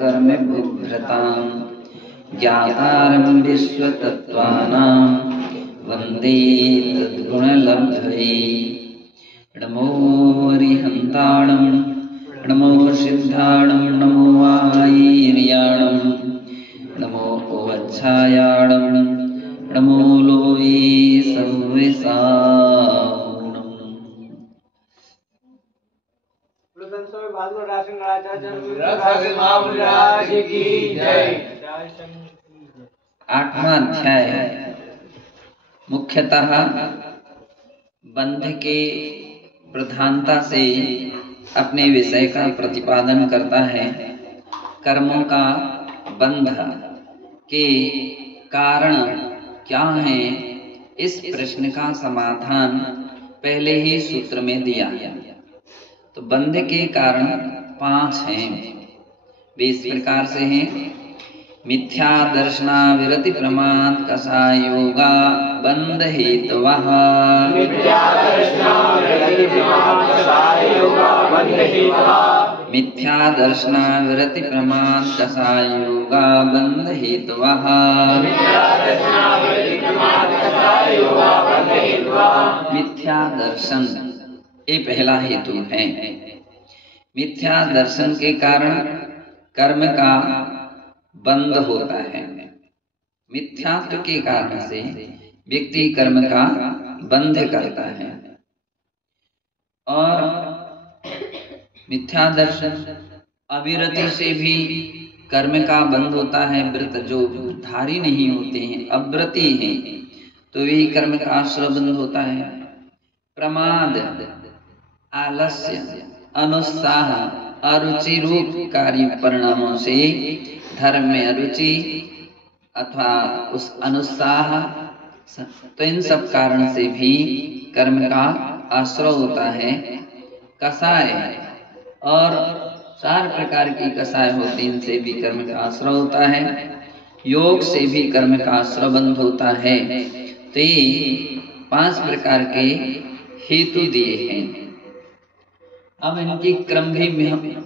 कर्मभुभृतां ज्ञातारं विश्वतत्त्वानां वन्दे तद्गुणलब्धये। नमो हरिहन्ताणं नमो सिद्धाणं नमो आयर्याणं नमो वच्छायाणं नमो लोये सर्वेसाहुणम्। आठवां अध्याय मुख्यतः बंध के प्रधानता से अपने विषय का प्रतिपादन करता है। कर्मों का बंध के कारण क्या है, इस प्रश्न का समाधान पहले ही सूत्र में दिया है। तो बंध के कारण 5 हैं। वे इस प्रकार से हैं: मिथ्या दर्शना विरति प्रमाद कषायोगा बंध हेतवः। मिथ्या दर्शना विरति प्रमाद कषायोगा बंध हेतवः। मिथ्या दर्शन ये पहला हेतु है। मिथ्या दर्शन के कारण कर्म का बंध होता है। मिथ्यात्व के कारण से व्यक्ति कर्म का बंध करता है। और मिथ्या दर्शन अविरति से भी कर्म का बंध होता है। व्रत जो धारी नहीं होते हैं, अव्रती हैं, तो वही कर्म का आश्रय होता है। प्रमाद, आलस्य, अनुत्साह, अरुचि रूप कार्य परिणामों से धर्म में अरुचि अथवा उस अनुत्साह, तो इन सब कारण से भी कर्म का आश्रय होता है। कषाय और 4 प्रकार की कषाय होती, इनसे भी कर्म का आश्रय होता है। योग से भी कर्म का आश्रय बंध होता है। तो ये 5 प्रकार के हेतु दिए हैं। अब इनकी क्रम भी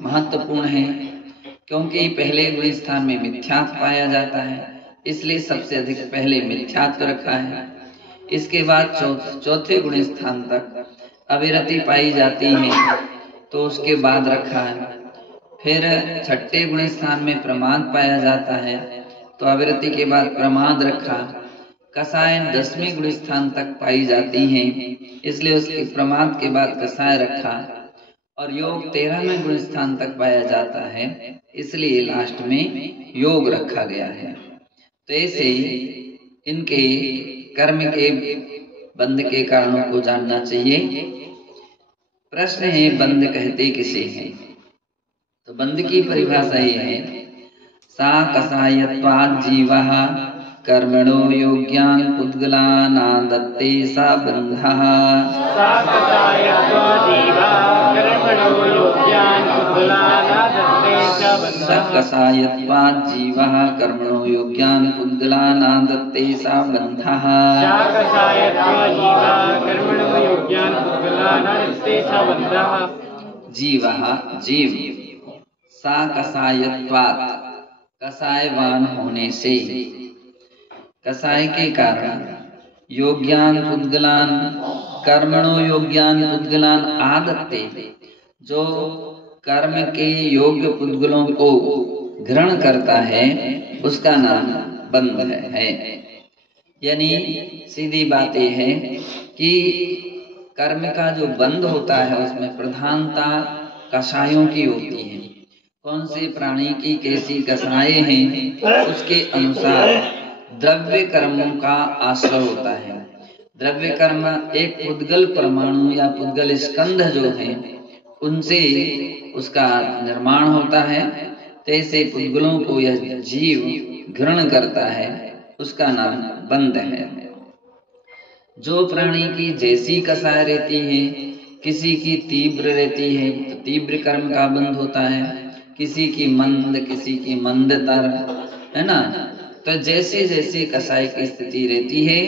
महत्वपूर्ण है, क्योंकि पहले गुण स्थान में मिथ्यात्व पाया जाता है, इसलिए सबसे अधिक पहले मिथ्यात्व रखा है। इसके बाद चौथे गुण स्थान तक अविरति पाई जाती है, तो उसके बाद रखा है। फिर छठे गुण स्थान में प्रमाद पाया जाता है, तो अविरति के बाद प्रमाद रखा। कषाय 10वें गुण स्थान तक पाई जाती हैं, इसलिए उसके प्रमाद के बाद कषाय रखा। और योग 13वें गुण स्थान तक पाया जाता है, इसलिए लास्ट में योग रखा गया है। तो ऐसे इनके कर्म के बंध के कारणों को जानना चाहिए। प्रश्न है, बंध कहते किसे हैं? तो बंध की परिभाषा ये है: सा कषायत्वात् जीवः कर्मणो योग्यान् पुद्गलानादत्ते सा बन्धः। कषायत्वात् जीवः कर्मणो योग्यान् पुद्गलानादत्ते सा बन्धः। जीवः जीव, सा कषायत्वात् कषायवान होने से, कषाय के कारण, योग्यान पुद्गलान कर्मणो योग्यान पुद्गलान आदत्ते, जो कर्म के योग्य पुद्गलों को ग्रहण करता है, उसका नाम बंध है। यानी सीधी बात यह है कि कर्म का जो बंध होता है उसमें प्रधानता कषायों की होती है। कौन से प्राणी की कैसी कषायें हैं, उसके अनुसार द्रव्य कर्मों का आश्रय होता है। द्रव्य कर्म एक पुद्गल परमाणु या पुद्गल स्कंध जो है, उनसे उसका निर्माण होता है। तैसे पुद्गलों को यह जीव ग्रहण करता है, उसका नाम बंध है। जो प्राणी की जैसी कषाय रहती है, किसी की तीव्र रहती है तो तीव्र कर्म का बंध होता है, किसी की मंद, किसी की मंदतर, है ना। तो जैसे जैसे कषाय की स्थिति रहती है,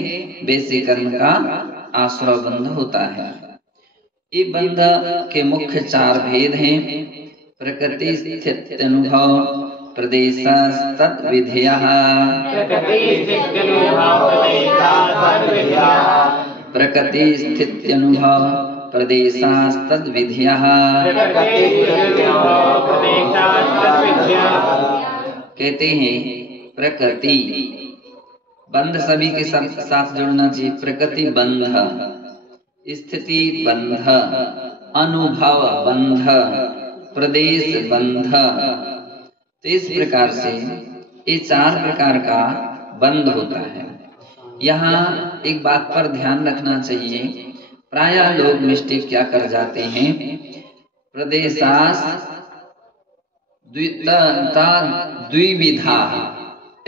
वैसे कर्म का आश्रय बंध होता है। ये बंध के मुख्य 4 भेद हैं: प्रकृति स्थित अनुभव, प्रदेशस्तद्विधयः प्रकृतिस्थित्यनुभव प्रदेशस्तद्विधयः। कहते हैं प्रकृति बंध सभी के साथ जुड़ना चाहिए। प्रकृति बंध, स्थिति बंध, अनुभव बंध, प्रदेश बंध। तो इस प्रकार से ये 4 प्रकार का बंध होता है। यहाँ एक बात पर ध्यान रखना चाहिए, प्रायः लोग मिस्टेक क्या कर जाते हैं, प्रदेशास द्विविधा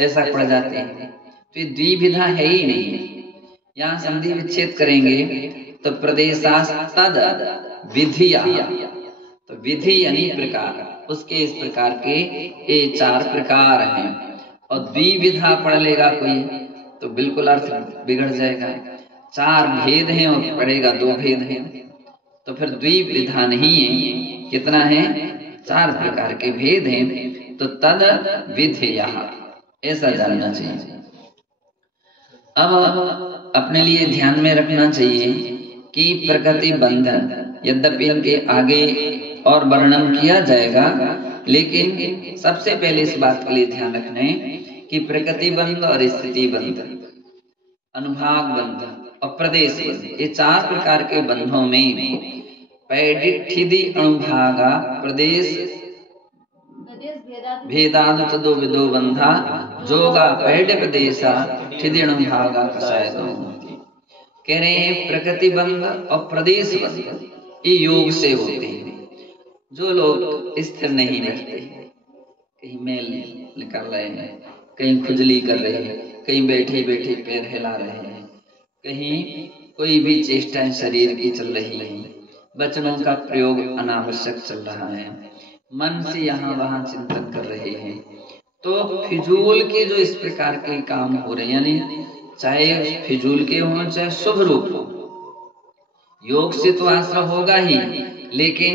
ऐसा पढ़ जाते हैं। तो ये द्विविधा है ही नहीं। यहाँ संधि विच्छेद करेंगे तो प्रदेशास तद विधिया, तो विधि यानी प्रकार, उसके इस प्रकार के ये 4 प्रकार हैं। और द्विविधा पढ़ लेगा कोई तो बिल्कुल अर्थ बिगड़ जाएगा। 4 भेद हैं और पढ़ेगा 2 भेद हैं, तो फिर द्विविधा नहीं है, कितना है, 4 प्रकार के भेद हैं। तो तद विधिया ऐसा जानना चाहिए। अब अपने लिए ध्यान में रखना चाहिए कि प्रकृति बंधन, यद्यपि इनके आगे और वर्णन किया जाएगा, लेकिन सबसे पहले इस बात के लिए ध्यान रखना है कि प्रकृति बंध और स्थिति बंध, अनुभाग बंध और प्रदेश बंध, ये 4 प्रकार के बंधों में पैडिठिधि अनुभागा प्रदेश भेदाद तदो विदो बंधा जोगा पैड प्रदेशा ठिधि अनुभागा कसाय दो। कह रहे हैं प्रकृति बंध और प्रदेश बंध ये योग से होते हैं। जो लोग स्थिर नहीं रहते, कहीं मेल निकाल रहे हैं, कहीं खुजली कर रहे हैं, कहीं बैठे बैठे पैर हिला रहे हैं, कहीं कोई भी चेष्टाएं शरीर की चल रही है, वचनों का प्रयोग अनावश्यक चल रहा है, मन से यहाँ वहाँ चिंतन कर रहे हैं, तो फिजूल के जो इस प्रकार के काम हो रहे हैं, यानी चाहे फिजूल के हों चाहे शुभ रूप हो, योग से तो आश्रय होगा ही, लेकिन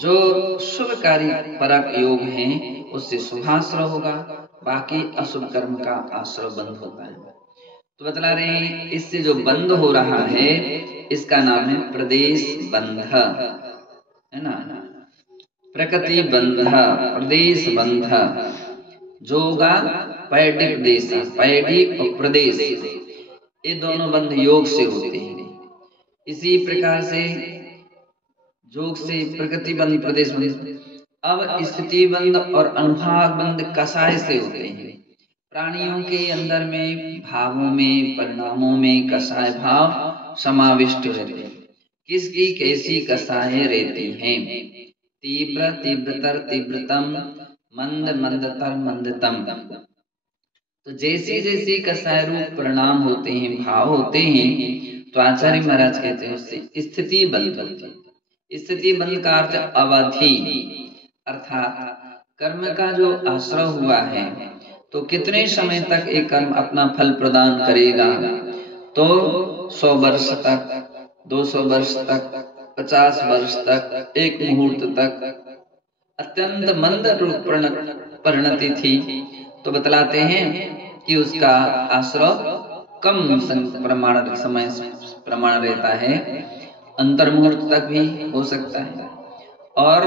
जो शुभकारी परक योग हैं उससे शुभाश्रय होगा, बाकी अशुभ कर्म का आश्रय बंद होता है। तो बतला रहे हैं इससे जो बंद हो रहा है इसका नाम है प्रदेश बंध, है ना। प्रकृति बंध, प्रदेश बंध, जोगा पैडिक देश, पैडी और प्रदेश, ये दोनों बंध योग से होते हैं। इसी प्रकार से योग से प्रकृति बंध, प्रदेश बंध। अब स्थिति बंध और अनुभाग बंध कसाय से होते हैं। प्राणियों के अंदर में भावों में परिणामों में कसाय भाव समाविष्ट रहते हैं। किसकी कैसी कसाय रहती हैं, तीव्र तीव्रतर तीव्रतम, मंद मंदतर मंदतम। तो जैसी जैसी कसाय रूप परिणाम होते हैं, भाव होते हैं, तो आचार्य महाराज कहते हैं उससे स्थिति बंध होती है। स्थिति बंध का अर्थ अवधि, अर्थात कर्म का जो आश्रय हुआ है तो कितने समय तक एक कर्म अपना फल प्रदान करेगा, तो 100 वर्ष तक, 200 वर्ष तक, 50 वर्ष तक, एक मुहूर्त तक। अत्यंत मंद रूप परिणति थी तो बतलाते हैं कि उसका आश्रय कम प्रमाण रहता है, अंतर मुहूर्त तक भी हो सकता है, और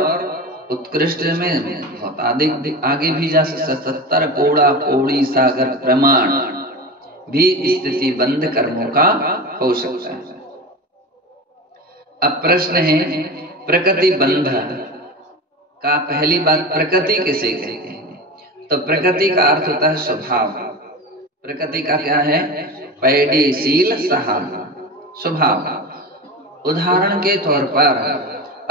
उत्कृष्ट में बहुत अधिक आगे भी जा सकता। 70 कोड़ा कोड़ी सागर प्रमाण भी स्थिति बंध कर्मों का हो सकता है। अब प्रश्न है प्रकृति बंध का, पहली बात प्रकृति किसे कहते हैं, तो प्रकृति का अर्थ होता है स्वभाव। प्रकृति का क्या है, पैडीशील सहा, स्वभाव। उदाहरण के तौर पर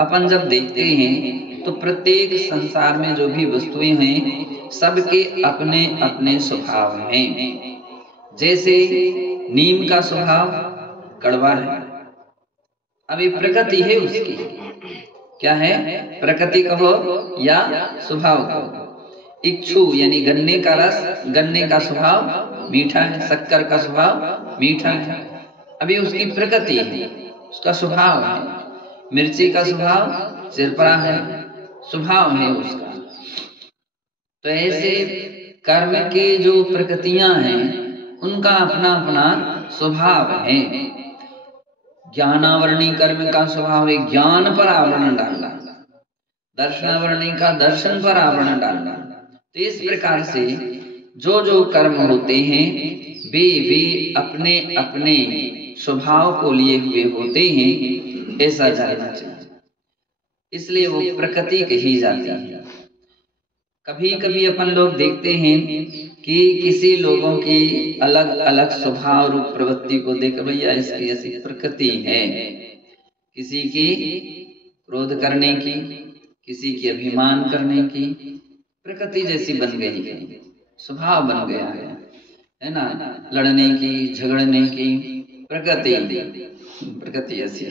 अपन जब देखते हैं तो प्रत्येक संसार में जो भी वस्तुएं हैं सबके अपने अपने स्वभाव हैं। जैसे नीम का स्वभाव कड़वा है, अभी प्रकृति है उसकी, क्या है, प्रकृति कहो या स्वभाव कहो। इच्छू यानी गन्ने का रस, गन्ने का स्वभाव मीठा है, शक्कर का स्वभाव मीठा है, अभी उसकी प्रकृति है, उसका स्वभाव है। मिर्ची का स्वभाव सिरपरा है, स्वभाव है उसका। तो ऐसे कर्म के जो प्रकृतियां हैं उनका अपना अपना स्वभाव है। ज्ञानावरणी कर्म का स्वभाव है ज्ञान पर आवरण डालना, दर्शनावरणी का दर्शन पर आवरण डालना। तो इस प्रकार से जो जो कर्म होते हैं वे अपने अपने स्वभाव को लिए हुए होते हैं, ऐसा जानना चाहिए। इसलिए वो प्रकृति कही जाती है। कभी कभी अपन लोग देखते हैं कि किसी लोगों की अलग अलग स्वभाव रूप प्रवृत्ति को देख, भैया इसकी ऐसी प्रकृति है, किसी की क्रोध करने की, किसी की अभिमान करने की, प्रकृति जैसी बन गई है, स्वभाव बन गया है ना, लड़ने की, झगड़ने की प्रकृति ऐसी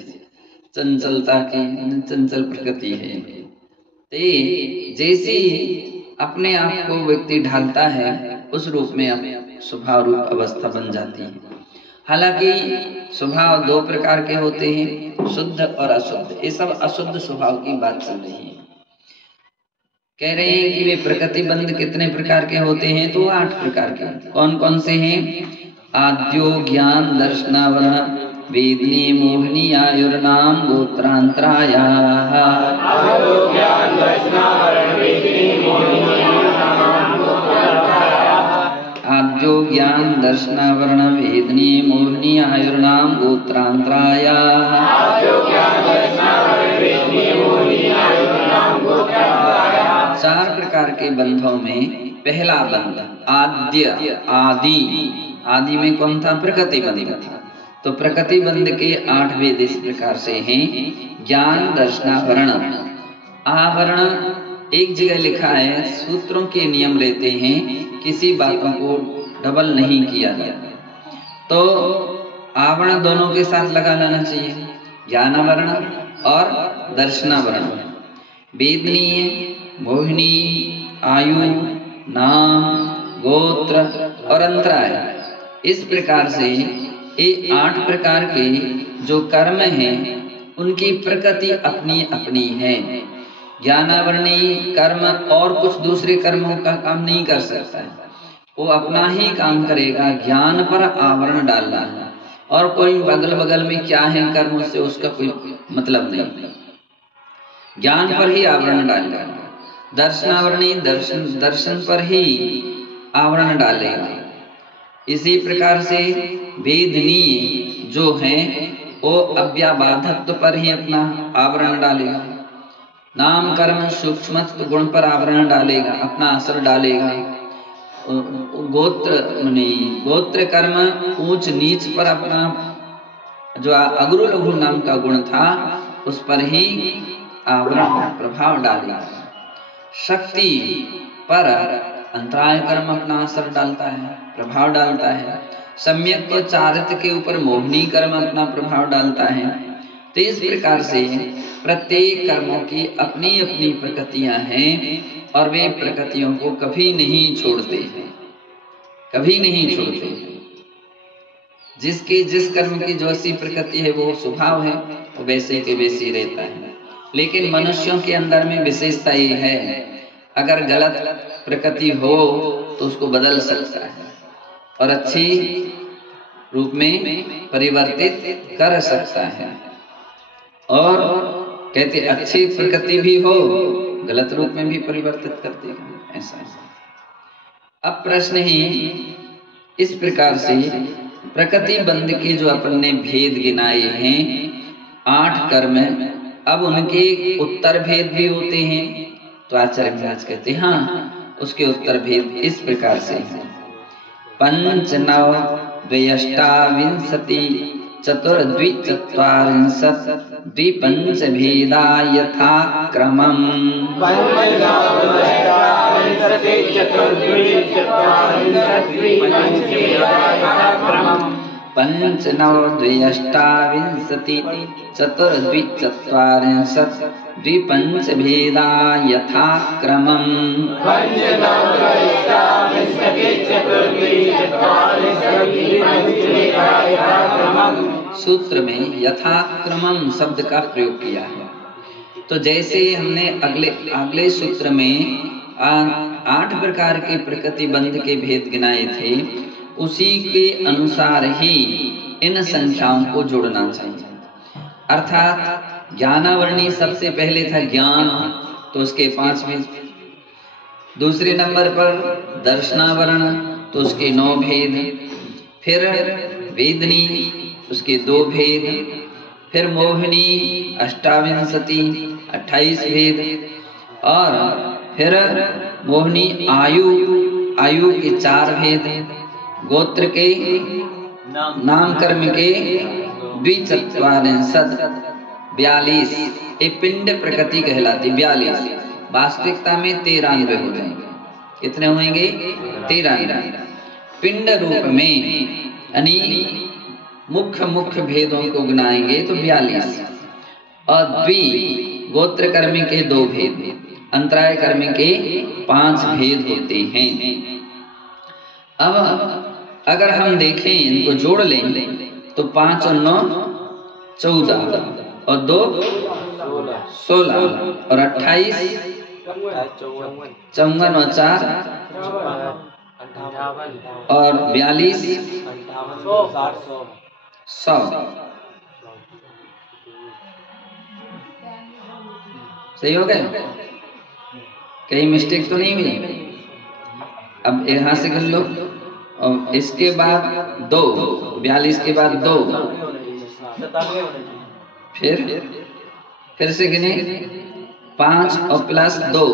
चंचलता की, चंचल प्रकृति है। ते जैसी अपने आप को व्यक्ति ढालता है उस रूप में स्वभाव रूप अवस्था बन जाती है। हालांकि स्वभाव दो प्रकार के होते हैं, शुद्ध और अशुद्ध। ये सब अशुद्ध स्वभाव की बात चल रही है। कह रहे हैं कि वे प्रकृति बंध कितने प्रकार के होते हैं, तो 8 प्रकार के। कौन कौन से हैं? आद्यो ज्ञान दर्शनावरण वेदिनी मोहिनी आयुर्नाम गोत्रांतराया। आद्यो ज्ञान दर्शनावरण वेदिनी मोहिनी आयुर्नाम गोत्रांतराया। 4 प्रकार के बंधों में पहला बंध आद्य, आदि में कौन था? प्रकृति बंध था। तो प्रकृति बंध के 8 भेद इस प्रकार से हैं। ज्ञान दर्शनावरण, आवरण एक जगह लिखा है, सूत्रों के नियम रहते हैं, किसी बातों को डबल नहीं किया जाता, तो आवरण दोनों के साथ लगा लेना चाहिए, ज्ञानावरण और दर्शनावरण। वेदनीय, मोहिनी, आयु, नाम, गोत्र और अंतराय, इस प्रकार से ये 8 प्रकार के जो कर्म हैं उनकी प्रकृति अपनी अपनी है। ज्ञानावरणी कर्म और कुछ दूसरे कर्मों का काम नहीं कर सकता है, वो अपना ही काम करेगा, ज्ञान पर आवरण डालना है, और कोई बगल बगल में क्या है कर्म से उसका कोई मतलब नहीं, ज्ञान पर ही आवरण डालेगा। दर्शनावरणी दर्शन पर ही आवरण डालेगा। इसी प्रकार से वेदनीय जो है वो अव्याबाधत्व पर ही अपना आवरण डालेगा। नाम कर्म सूक्ष्मत्व गुण पर आवरण डालेगा, अपना असर डालेगा। गोत्र कर्म ऊंच नीच पर अपना जो अगुरु लघु नाम का गुण था उस पर ही आवरण प्रभाव डालेगा। शक्ति पर अंतराय कर्म अपना असर डालता है, प्रभाव डालता है। सम्यक तो चारित्र के ऊपर मोहिनी कर्म अपना प्रभाव डालता है। तो इस प्रकार से प्रत्येक कर्मों की अपनी अपनी प्रकृतियां हैं और वे प्रकृतियों को कभी नहीं छोड़ते, कभी नहीं छोड़ते। जिसकी जिस कर्म की जो सी प्रकृति है वो स्वभाव है, वो वैसे के वैसे रहता है। लेकिन मनुष्यों के अंदर में विशेषता ये है, अगर गलत प्रकृति हो तो उसको बदल सकता है और अच्छी रूप में परिवर्तित कर सकता है। और कहते अच्छी प्रकृति भी हो गलत रूप में भी परिवर्तित कर देगा, ऐसा। अब प्रश्न ही इस प्रकार से प्रकृति बंध के जो अपन ने भेद गिनाए हैं 8 कर्म, अब उनके उत्तर भेद भी होते हैं। तो आचार्य महाराज कहते हैं हाँ, उसके उत्तर भेद इस प्रकार से हैं। 5 9 द्व्यष्टाविंशति चतुर्द्विचत्वारिंशत् द्विपंच भेदा यथा क्रमम्। 5 9 द्व्यष्टाविंशति चतुर्द्विचत्वारिंशत् द्विपंच भेदा यथा क्रमम्। सूत्र में यथाक्रमम शब्द का प्रयोग किया है। तो जैसे हमने अगले सूत्र में 8 प्रकार के प्रकृति बंध के भेद गिनाए थे, उसी के अनुसार ही इन संख्याओं को जोड़ना चाहिए। अर्थात ज्ञानावरणी सबसे पहले था ज्ञान, तो उसके 5 भेद। दूसरे नंबर पर दर्शनावरण, तो उसके 9 भेद। फिर वेदनी, उसके 2 भेद। फिर मोहिनी अष्टाविंशति, 28 भेद। और फिर मोहिनी आयु के 4 भेद। गोत्र के नाम कर्म के 244, 42। ये पिंड प्रकृति कहलाती, 42। वास्तविकता में 93 हो जाएंगे। कितने होंगे? 93 पिंड रूप में, यानी मुख्य भेदों को गिनाएंगे तो 42। और गोत्र कर्म के 2 भेद, अंतराय कर्म के 5 भेद होते हैं। अब अगर हम देखें, इनको जोड़ लें तो 5 और 9 14, और 2 16, और 28 54, और 4 और 42 100। सही हो गए? कहीं मिस्टेक तो नहीं हुई? अब यहाँ से कर लो, और इसके बाद 2, 42 के बाद 2, फिर से गिने 5 और प्लस 2,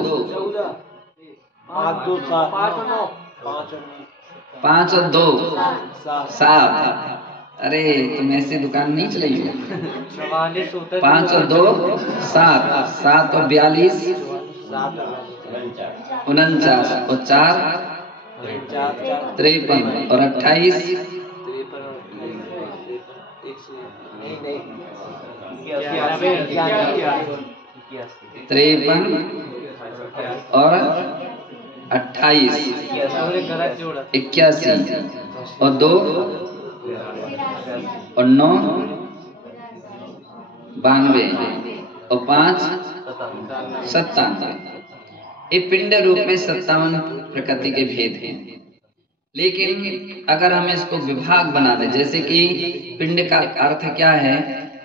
5 और 2 7। अरे तुम ऐसी दुकान नहीं चलेगी। 5 और 2 7, 7 और 42 49, और 4 53, और 28 53, और 28 81, और 2 और 9 92, और 5 97। ये पिंड रूप में 57 प्रकृति के भेद हैं। लेकिन अगर हम इसको विभाग बना दें, जैसे कि पिंड का अर्थ क्या है,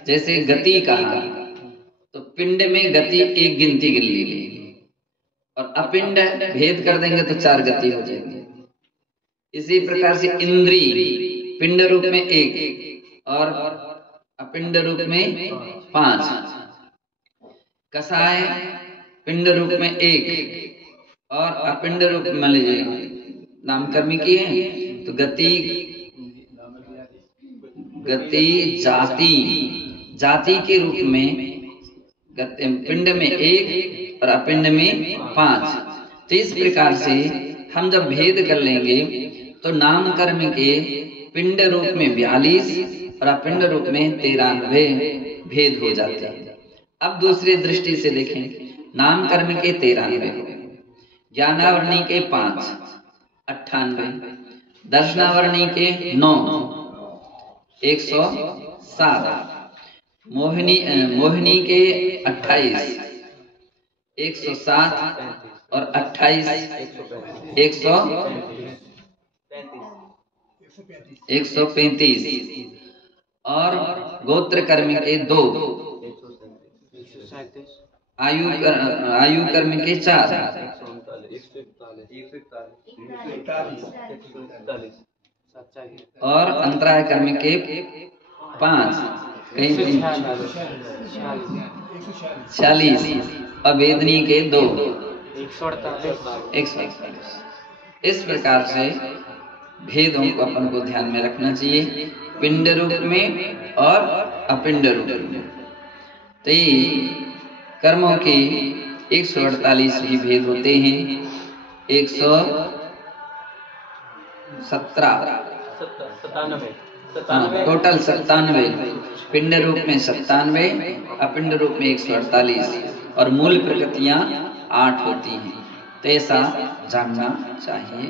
जैसे गति कहा, तो पिंड में गति 1 गिनती गिन ली, और अपिंड भेद कर देंगे तो 4 गति हो जाएगी। इसी प्रकार से इंद्री पिंड रूप में 1, और अपिंड रूप में 5। कसाय पिंड रूप में 1, और अपिंड रूप में, मान लीजिए नामकर्मी की है तो गति जाति के रूप में पिंड में 1 और अपिंड में 5। तो इस प्रकार से हम जब भेद कर लेंगे तो नामकर्म के पिंड रूप में 42 और अपिंड रूप में 93 भेद हो जाते हैं। अब दूसरी दृष्टि से देखें, नामकर्म के 93, ज्ञानावरणी के 5 98, दर्शनावरणी के 9 107, मोहिनी के 28 107, और 28 135, और गोत्र कर्म के 2, आयु कर्म के 4, और अंतराय कर्म के 5, कहीं 46, और वेदनी के 2 148। इस प्रकार से भेदों को अपन को ध्यान में रखना चाहिए, पिंड रूप में और अपिंड रूप में। तो ये कर्मों के 148 भी भेद होते हैं। टोटल 97, पिंड रूप में 97, अपिंड रूप में 148, और मूल प्रकृतियां 8 होती हैं। तो ऐसा जानना चाहिए।